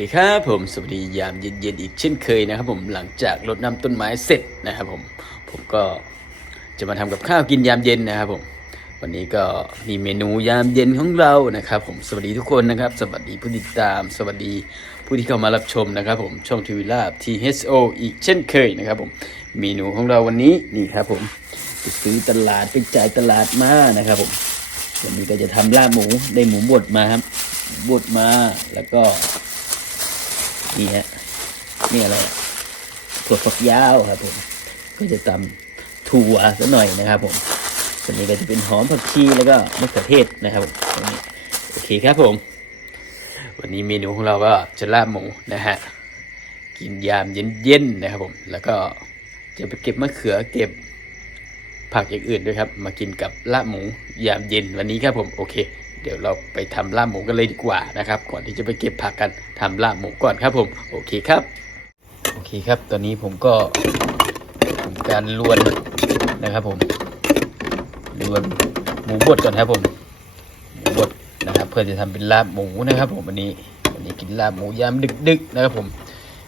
สวัสดีครับผมสวัสดียามเย็นๆอีกเช่นเคยนะครับ ผมหลังจากรดน้ำต้นไม้เสร็จนะครับ ผมผมก็จะมาทำกับข้าวกินยามเย็นนะครับ ผม วันนี้ก็มีเมนูยามเย็นของเรานะครับ ผมสวัสดีทุกคนนะครับ สวัสดีผู้ติดตาม สวัสดีผู้ที่เข้ามารับชมนะครับ ผมช่องทีวีลาบ THO อีกเช่นเคยนะครับ ผมเมนูของเราวันนี้นี่ครับ ผมไปซื้อตลาดไปจ่ายตลาดมานะครับ ผมวันนี้ก็จะทำลาบหมูได้หมูบดมาครับบดมาแล้วก็ นี่ฮะนี่อะไรถั่วฝักยาวครับผม ก็จะตำถั่วซะหน่อยนะครับผมส่วนนี้ก็จะเป็นหอมผักชีแล้วก็มะเขือเทศนะครับผมโอเคครับผม วันนี้เมนูของเราก็จะลาบหมูนะฮะกินยามเย็นๆนะครับผม แล้วก็จะไปเก็บมะเขือเก็บผักอย่างอื่นด้วยครับ มากินกับลาบหมูยามเย็นวันนี้ครับผมโอเค เดี๋ยวเราไปทำลาบหมูกันเลยดีกว่านะครับ ก่อนที่จะไปเก็บผักกันทำลาบหมูก่อนครับผม โอเคครับ โอเคครับ ตอนนี้ผมก็ทำการลวนนะครับผมลวนหมูบดก่อนครับผมหมูบดนะครับ เพื่อจะทำเป็นลาบหมูนะครับ ผมวันนี้วันนี้กินลาบหมูยามดึกๆนะครับผม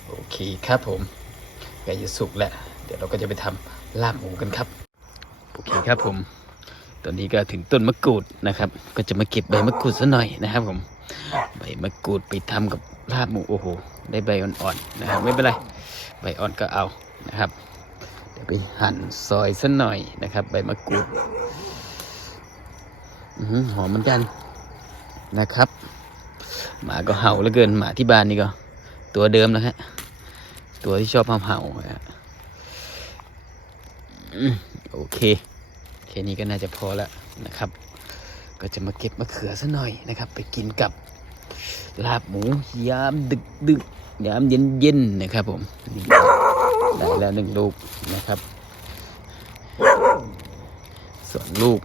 โอเคครับผมใกล้จะสุกแล้ว เดี๋ยวเราก็จะไปทำลาบหมูกันครับ โอเคครับผม ตอนนี้ก็ถึงต้นมะกรูดนะครับ ก็จะมาเก็บใบมะกรูดซะหน่อยนะครับผมใบมะกรูดไปทำกับลาบหมูโอ้โหได้ใบอ่อนๆนะครับไม่เป็นไรใบอ่อนก็เอานะครับ เดี๋ยวไปหั่นซอยซะหน่อยนะครับ ใบมะกรูดหอมเหมือนกันนะครับ หมาก็เห่าเหลือเกินหมาที่บ้านนี่ก็ ตัวเดิมนะฮะตัวที่ชอบเห่าเห่าฮะโอเค ค่นี้ก็น่าจะพอแล้วนะครับ ก็จะมาเก็บมะเขือซะหน่อยนะครับ ไปกินกับลาบหมูยามดึกดึกยามเย็นเย็นๆนะครับผมได้แล้วหนึ่งลูกนะครับ ส่วนลูก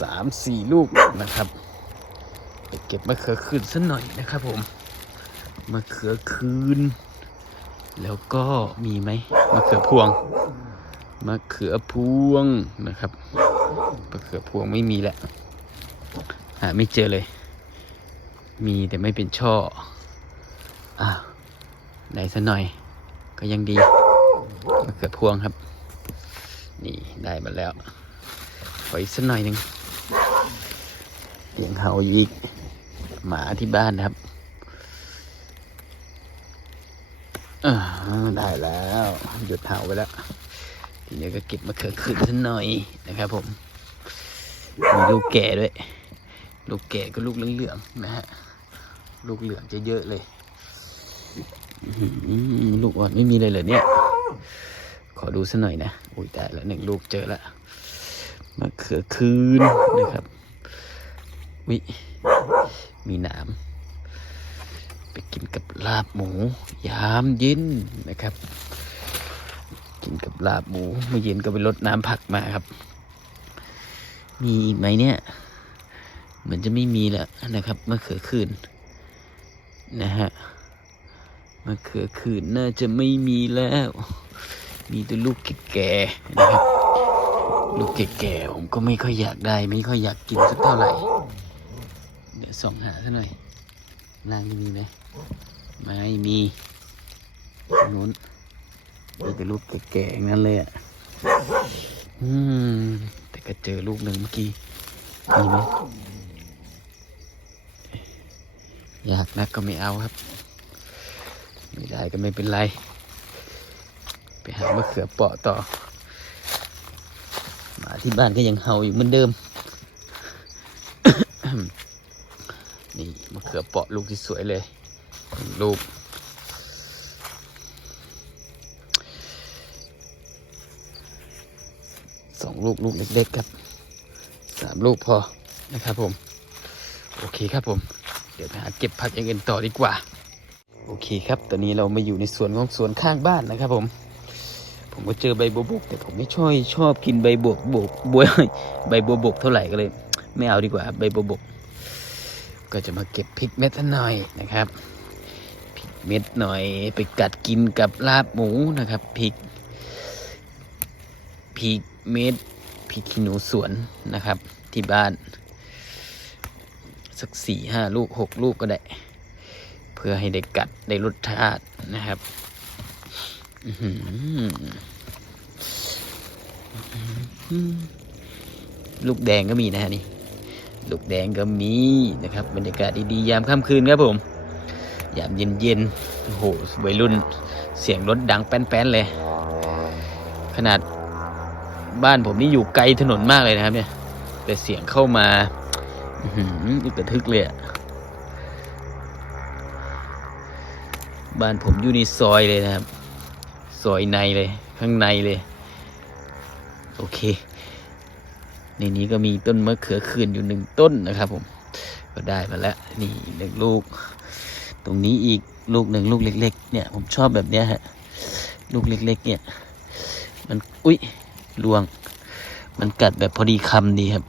สามสี่ลูกนะครับ ไปเก็บมะเขือคืนซะหน่อยนะครับผมมะเขือคืน แล้วก็มีไหมมะเขือพวง มะเขือพวงนะครับมะเขือพวงไม่มีแหละหาไม่เจอเลย มีแต่ไม่เป็นช่ออะได้สักหน่อย ก็ยังดีมะเขือพวงครับ นี่ได้มาแล้วขออีกสักหน่อยหนึ่งเสียงเห่าอีก หมาที่บ้านครับอ่าได้แล้ว หยุดเห่าไปแล้ว ทีนี้ก็เก็บมะเขือขึ้นสักหน่อยนะครับผมมีลูกแก่ด้วย ลูกแก่ก็ลูกเหลืองๆนะฮะ ลูกเหลืองจะเยอะเลย ลูกอ่อนไม่มีเลยเหรอเนี่ย ขอดูสักหน่อยนะ อุ้ยแต่ละหนึ่งลูกเจอละมะเขือคืนนะครับ วิ มีหนามไปกินกับลาบหมู ยามเย็นนะครับ กินกับลาบหมูเมื่อเย็นก็ไปรดน้ำผักมาครับ มีอีกไหมเนี่ย เหมือนจะไม่มีแล้วนะครับมะเขือคืนนะฮะมะเขือคืนน่าจะไม่มีแล้ว มีแต่ลูกแก่ๆนะครับลูกแก่ๆผมก็ไม่ค่อยอยากได้ ไม่ค่อยอยากกินสักเท่าไหร่เดี๋ยวส่องหาซะหน่อยล่างมีไหมไม่มีนู้น มีแต่ลูกแก่ๆนั้นเลยอะอืมแต่ก็เจอลูกหนึ่งเมื่อกี้มีไหมอยากนักก็ไม่เอาครับ ไม่ได้ก็ไม่เป็นไร ไปหามะเขือเปาะต่อ มาที่บ้านก็ยังเห่าอยู่เหมือนเดิม นี่มะเขือเปาะลูกที่สวยเลยหนึ่งลูก สองลูกลูกเล็กๆครับสามลูกพอนะครับผม โอเคครับผม เดี๋ยวไปหาเก็บผักอย่างอื่นต่อดีกว่า โอเคครับ ตอนนี้เรามาอยู่ในสวนของสวนข้างบ้านนะครับผม ผมก็เจอใบบัวบก แต่ผมไม่ชอบชอบกินใบบวบกบัวใบบัวบกเท่าไหร่ก็เลย ไม่เอาดีกว่า ใบบัวบก ก็จะมาเก็บพริกเม็ดหน่อยนะครับพริกเม็ดหน่อยไปกัดกินกับลาบหมูนะครับพริก พริกเม็ดพริกขี้หนูสวนนะครับ ที่บ้าน สักสี่ห้าลูกหกลูกก็ได้ เพื่อให้ได้กัดได้รสชาตินะครับลูกแดงก็มีนะฮะนี่ ลูกแดงก็มีนะครับ บรรยากาศดีๆ ยามค่ำคืนครับผม ยามเย็นๆโอ้โหวัยรุ่น เสียงรถดังแป้นๆเลย ขนาด บ้านผมนี่อยู่ไกลถนนมากเลยนะครับ เนี่ย แต่เสียงเข้ามาอึกระทึกเลยอะบ้านผมอยู่ในซอยเลยนะครับ ซอยในเลย ข้างในเลย โอเค ในนี้ก็มีต้นมะเขือคืนอยู่หนึ่งต้นนะครับผม ก็ได้มาแล้ว นี่หนึ่งลูก ตรงนี้อีกลูกหนึ่งลูกเล็ก ๆ เนี่ย ผมชอบแบบเนี้ยฮะ ลูกเล็ก ๆ เนี่ย มัน อุ๊ย ลวง มันกัดแบบพอดีคำดีครับ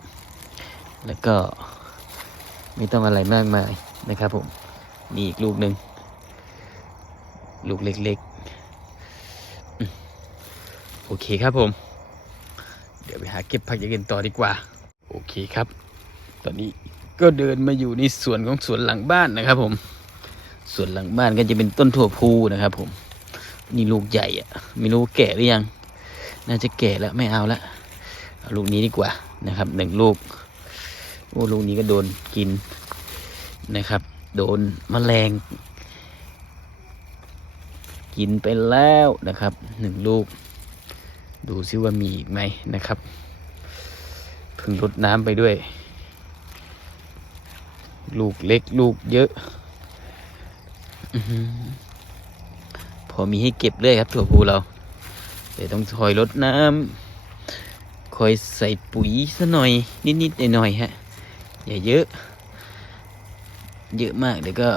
แล้วก็ไม่ต้องอะไรมากมายนะครับผมมีอีกลูกหนึ่งลูกเล็กๆ โอเคครับผม เดี๋ยวไปหาเก็บผักอย่างอื่นต่อดีกว่า โอเคครับ ตอนนี้ก็เดินมาอยู่ในสวนของสวนหลังบ้านนะครับ ผมสวนหลังบ้านก็จะเป็นต้นถั่วพูนะครับ ผมนี่ลูกใหญ่อะไม่รู้แก่หรือยัง น่าจะแก่แล้วไม่เอาละเอาลูกนี้ดีกว่านะครับหนึ่งลูกโอ้ลูกนี้ก็โดนกินนะครับ โดนแมลง กินไปแล้วนะครับหนึ่งลูก ดูซิว่ามีอีกไหมนะครับเพิ่งรดน้ำไปด้วย ลูกเล็กลูกเยอะอพอมีให้เก็บเลยครับถั่วพูเรา แต่ต้องคอยรดน้ำคอยใส่ปุ๋ยซะหน่อย นิดๆหน่อยๆฮะอย่าเยอะ เยอะมากเดี๋ยวก็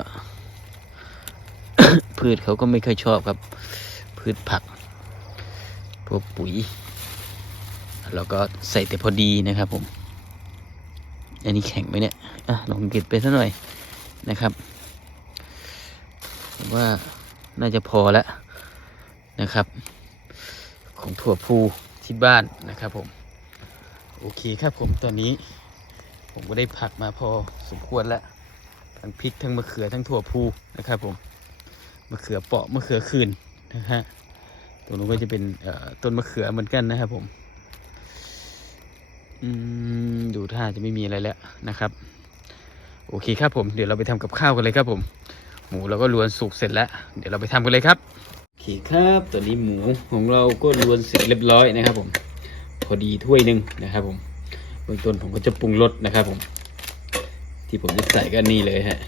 พืชเขาก็ไม่ค่อยชอบครับ พืชผัก พวกปุ๋ยแล้วก็ใส่แต่พอดีนะครับผม อันนี้แข็งไหมเนี่ยอะลองเก็บไปซะหน่อยนะครับว่าน่าจะพอแล้วนะครับ ของถั่วพูที่บ้านนะครับผม โอเคครับผมตอนนี้ ผมก็ได้ผักมาพอสมควรแล้วทั้งพริกทั้งมะเขือทั้งถั่วพูนะครับผมมะเขือเปาะมะเขือคืนนะฮะตรงนู้นก็จะเป็นต้นมะเขือเหมือนกันนะครับผมดูท่าจะไม่มีอะไรแล้วนะครับ โอเคครับผม เดี๋ยวเราไปทำกับข้าวกันเลยครับผม หมูเราก็ลวนสุกเสร็จแล้ว เดี๋ยวเราไปทำกันเลยครับ เคครับตอนนี้หมูของเราก็ลวนเสร็จเรียบร้อยนะครับ ผม พอดีถ้วยหนึ่งนะครับ ผมเบื้องต้นผมก็จะปรุงรสนะครับ ผม ที่ผมจะใส่ก็นี่เลยฮะ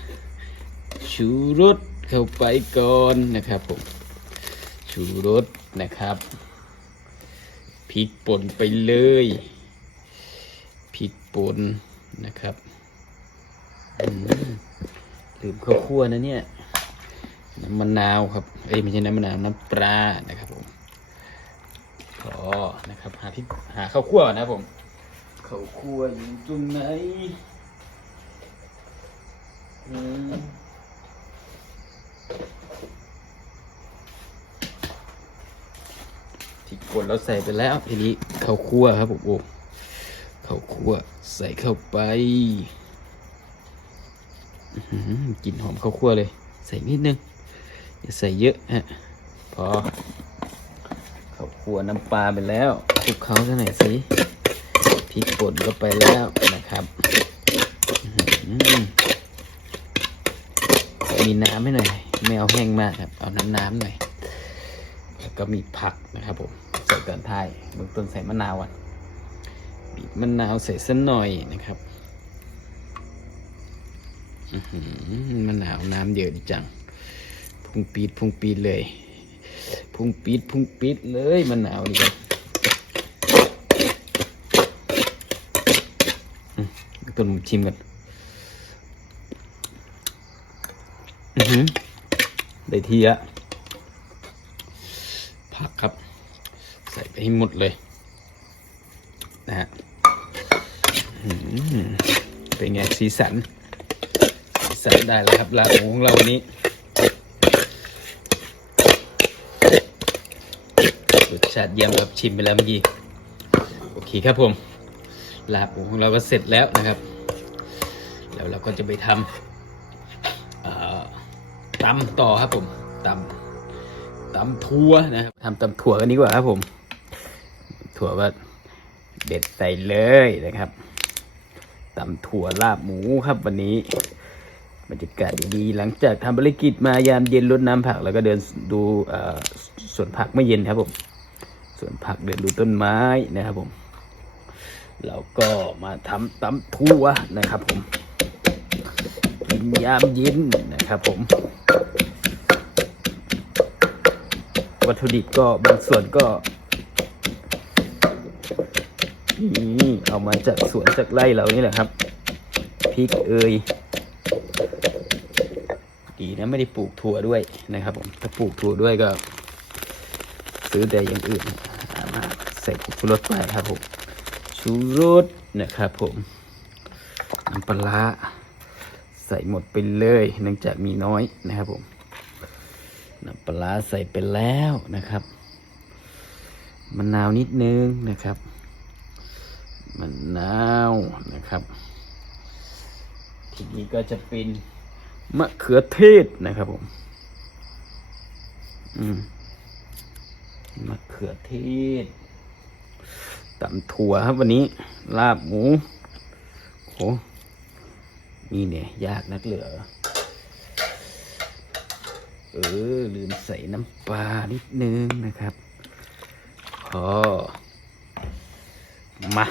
ชูรสเข้าไปก่อนนะครับ ผมชูรสนะครับพริกป่นไปเลยพริกป่นนะครับอืมลืมข้าวคั่วนะเนี่ย น้ำมะนาวครับ เอ้ยไม่ใช่น้ำมะนาวน้ำปลานะครับผมพอนะครับ หาพริกหาข้าวคั่วก่อนนะครับผมข้าวคั่วอยู่ตรงไหนอืมพริกป่นเราใส่ไปแล้วทีนี้ข้าวคั่วครับผมโอ้ข้าวคั่วใส่เข้าไปอื้อหือกลิ่นหอมข้าวคั่วเลย ใส่นิดนึง อย่าใส่เยอะฮะพอข้าวคั่วน้ำปลาไปแล้วคลุกเขาซะหน่อยสิพริกป่นก็ไปแล้วนะครับมีน้ำให้หน่อยไม่เอาแห้งมากครับ เอาน้ำน้ำหน่อย แล้วก็มีผักนะครับผมใส่ตอนท้ายเบื้องต้นใส่มะนาวอะบีบมะนาวใส่สักหน่อยนะครับมะนาวน้ำเยอะดีจัง พุ่งปีดพุ่งปีดเลย พุ่งปีดพุ่งปีดเลยมะนาวนี่ครับต้นผมชิมกันอือหือได้ทีอะผักครับ ใส่ไปให้หมดเลย นะฮะเป็นไงสีสัน สีสันได้แล้วครับลาบหมูของเราวันนี้ รสชาติเยี่ยมครับชิมไปแล้วเมื่อกี้โอเคครับผมลาบหมูของเราก็เสร็จแล้วนะครับ แล้วเราก็จะไปทำตำต่อครับผมตำตำถั่วนะครับทำตำถั่วกันดีกว่าครับผม ถั่วว่าเด็ดใส่เลยนะครับตำถั่วลาบหมูครับวันนี้บรรยากาศดีหลังจากทำภารกิจมายามเย็นรดน้ำผักแล้วก็เดินดูสวนผักเมื่อเย็นครับผม สวนผักเดินดูต้นไม้นะครับผมเราก็มาทำตำทั่วนะครับผมกินยามเย็นนะครับผม วัตถุดิบก็บางส่วนก็นี่เอามาจากสวนจากไร่เรานี่แหละครับพริกเอยดีนะไม่ได้ปลูกถั่วด้วยนะครับผมถ้าปลูกถั่วด้วยก็ ซื้อแต่อย่างอื่นมาใส่ผงชูรสไปครับผมชูรสนะครับผมน้ำปลาใส่หมดไปเลย เนื่องจากมีน้อยนะครับผมน้ำปลาร้าใส่ไปแล้วนะครับมะนาวนิดนึงนะครับมะนาวนะครับ ทีนี้ก็จะเป็นมะเขือเทศนะครับผม อืม มะเขือเทศตำถั่วครับวันนี้ ลาบหมูโหนี่เนี่ย ยากนักเหลือ เออ ลืมใส่น้ำปลานิดนึงนะครับพอมา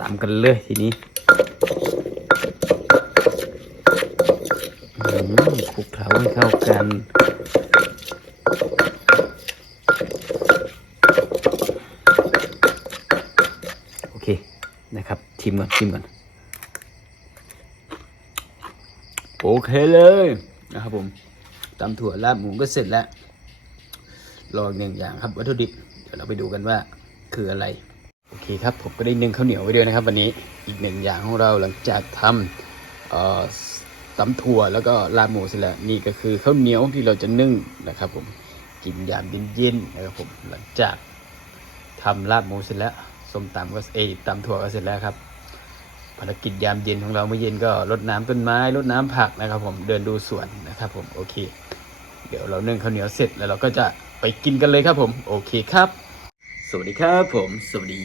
ตามกันเลยทีนี้อืมคลุกเคล้าให้เข้ากัน โอเคนะครับ ชิมก่อนชิมก่อนโอเคเลยนะครับผมตำถั่วลาบหมูก็เสร็จแล้ว รออีกหนึ่งอย่างครับวัตถุดิบเดี๋ยวเราไปดูกันว่าคืออะไร โอเคครับ ผมก็ได้นึ่งข้าวเหนียวไว้ด้วยนะครับ วันนี้อีกหนึ่งอย่างของเราหลังจากทำตำถั่วแล้วก็ลาบหมูเสร็จแล้วนี่ก็คือข้าวเหนียวที่เราจะนึ่งนะครับผมกินยามเย็นๆนะครับผมหลังจากทำลาบหมูเสร็จแล้วส้มตำก็เอยตำถั่วก็เสร็จแล้วครับ ภารกิจยามเย็นของเราเมื่อเย็นก็รดน้ำต้นไม้รดน้ำผักนะครับ ผมเดินดูสวนนะครับ ผมโอเค เดี๋ยวเราเนึ่งข้าวเหนียวเสร็จแล้วเราก็จะไปกินกันเลยครับผมโอเคครับ สวัสดีครับผมสวัสดี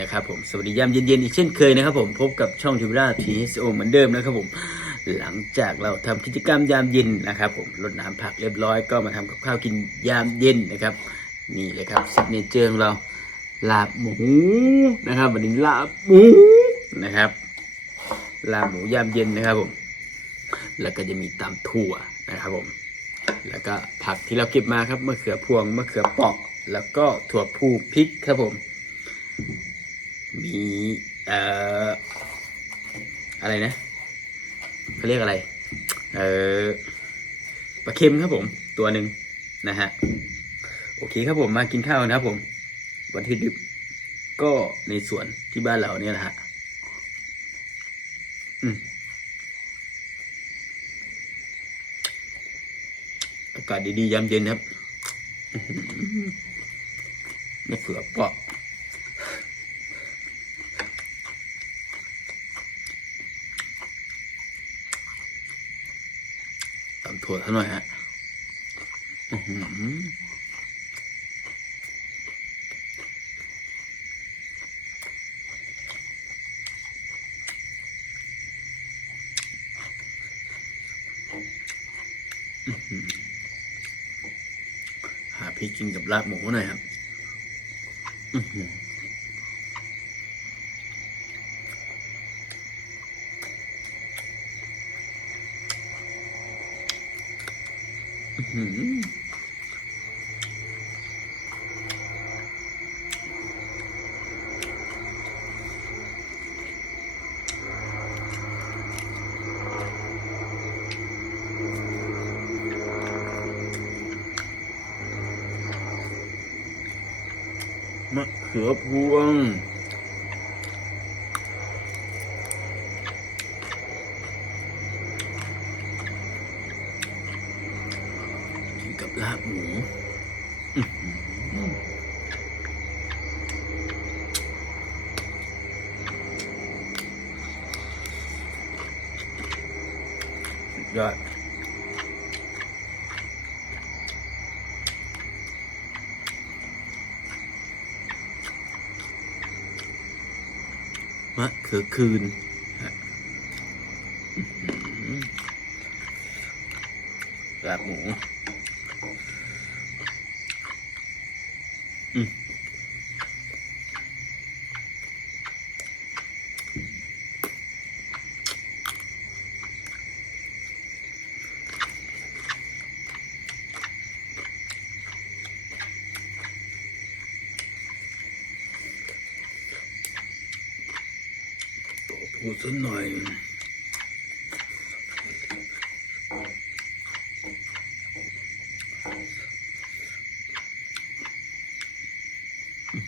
นะครับผมสวัสดียามเย็นๆอีกเช่นเคยนะครับ ผมพบกับช่องทิวราทีโอเหมือนเดิมนะครับผมหลังจากเราทำกิจกรรมยามเย็นนะครับ ผมรดน้ำผักเรียบร้อยก็มาทำกับข้าวกินยามเย็นนะครับ นี่เลยครับซิกเนเจอร์ของเราลาบหมูนะครับวันนี้ลาบหมูนะครับ ลาหมูยามเย็นนะครับผม แล้วก็จะมีตำถั่วนะครับผม แล้วก็ผักที่เราเก็บมาครับมะเขือพวงมะเขือเปาะ แล้วก็ถั่วพูพริกครับผม มีเอ่ออะไรนะเขาเรียกอะไร เอ่อปลาเค็มครับผม ตัวหนึ่งนะฮะ โอเคครับผมมากินข้าวนะครับผม วันที่ดิบก็ในสวนที่บ้านเราเนี่ยแหละฮะ อากาศดีๆยามเย็นครับมะเขือเปราะตำถั่วเท่าหน่อยฮะ อือหือ หาพริกกินกับลาบหมูหน่อยครับ มะเขือพวง คืนหลาบหมูพูดสักหน่อย ตำ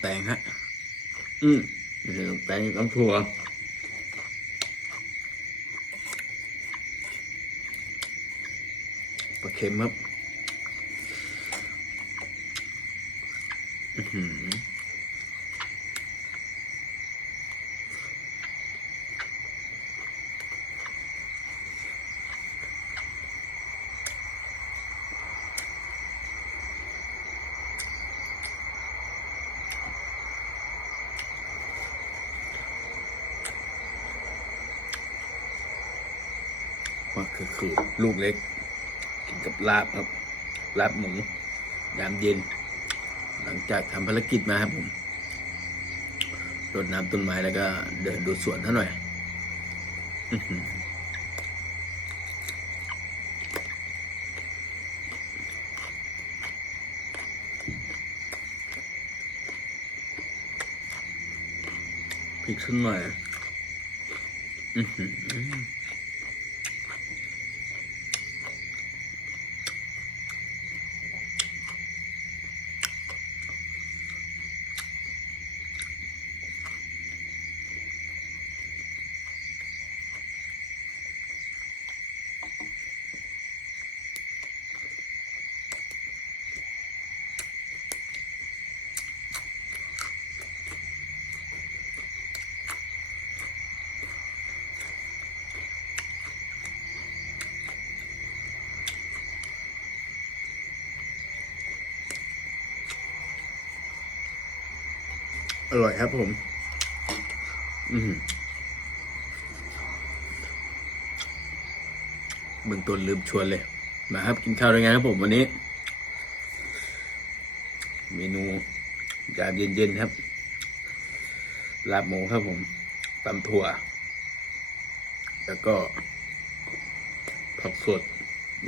แตงฮะ อืมไม่ใช่ตำแตงตำถั่วปลาเค็มครับ อื้อหือ ว่าคือคือลูกเล็ก กินกับลาบครับ ลาบหมูยามเย็น หลังจากทำภารกิจมาครับผมรดน้ำต้นไม้แล้วก็เดินดูสวนท่าหน่อยพริกสักหน่อย อื้อหือ อร่อยครับผม อืมเบื้องต้นลืมชวนเลย มาครับ กินข้าวด้วยกันครับผมวันนี้ เมนูยามเย็นๆครับ ลาบหมูครับผมตำถั่ว แล้วก็ผักสด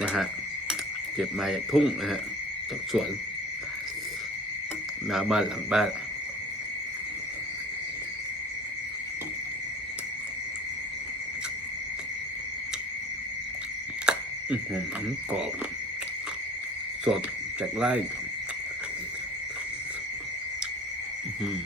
นะฮะ เก็บมาจากทุ่งนะฮะ จากสวนหน้าบ้านหลังบ้าน อื้อหือ กรอบ สดจากไร่อื้อ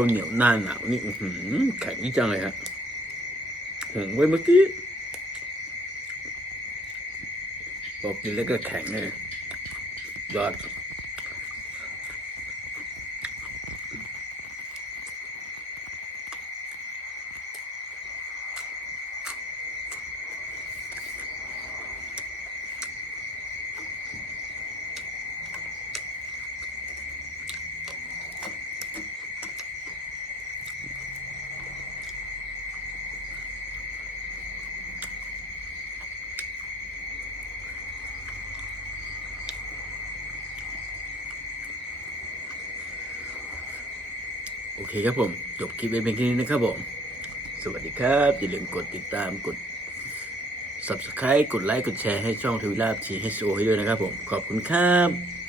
ข้าวเหนียวหน้าหนาวนี่แข็งจังเลยฮะหึงไว้เมื่อกี้บอกกินแล้วก็แข็งเลยยอด เคครับผม จบคลิปไว้เพียงแค่นี้นะครับผม สวัสดีครับ อย่าลืมกดติดตามกด subscribe กดไลค์ กดแชร์ให้ช่องทวิลาบทีเอสโอให้ด้วยนะครับผม ขอบคุณครับ